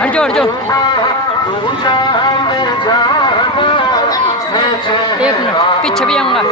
हटो हटो एक मिनट पीछे भी आऊंगा।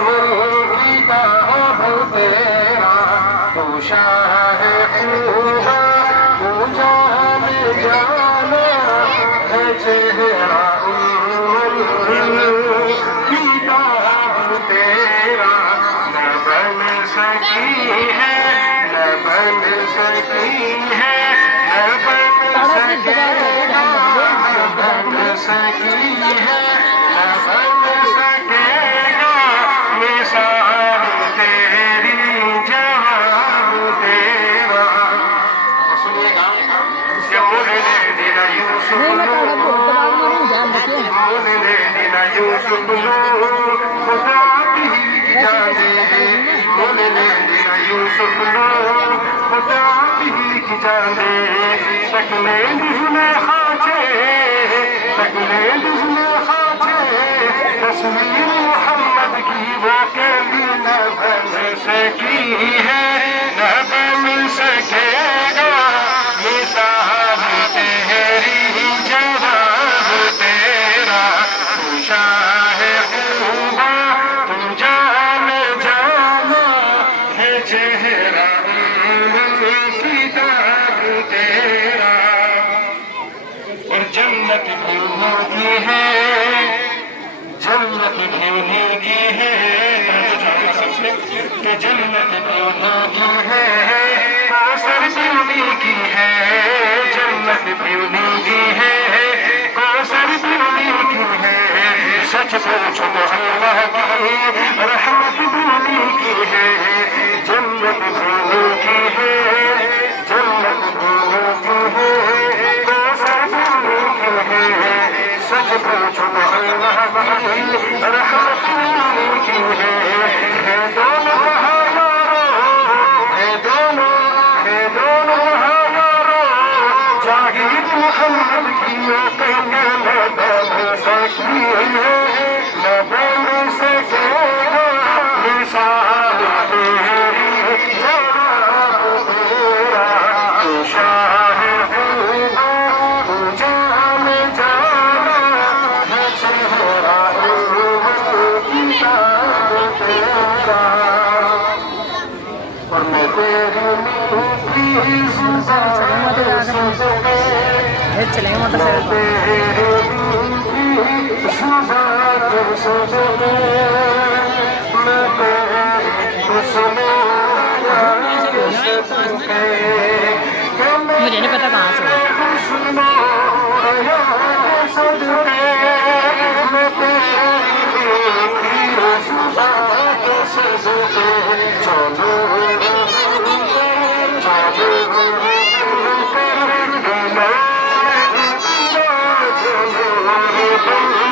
जन्नत भी होगी है, जन्नत भी होगी है, कि जन्नत भी होगी है, कौसर भी उन्हीं है, जन्नत भी उन्हीं है, कौसर भी उन्हीं है, सच पूछो तो अल्लाह की रहमत भी उन्हीं है, जन्नत भी होगी है, जन्नत भी होगी है, सच पूछो अल्लाह की रहमत की है दोनों है दोनों जाहिद मोहम्मद की न सकी न बोल सकेगा निशान चलेंगे मोटरसाइकिल मुझे नहीं पता कहाँ से Oh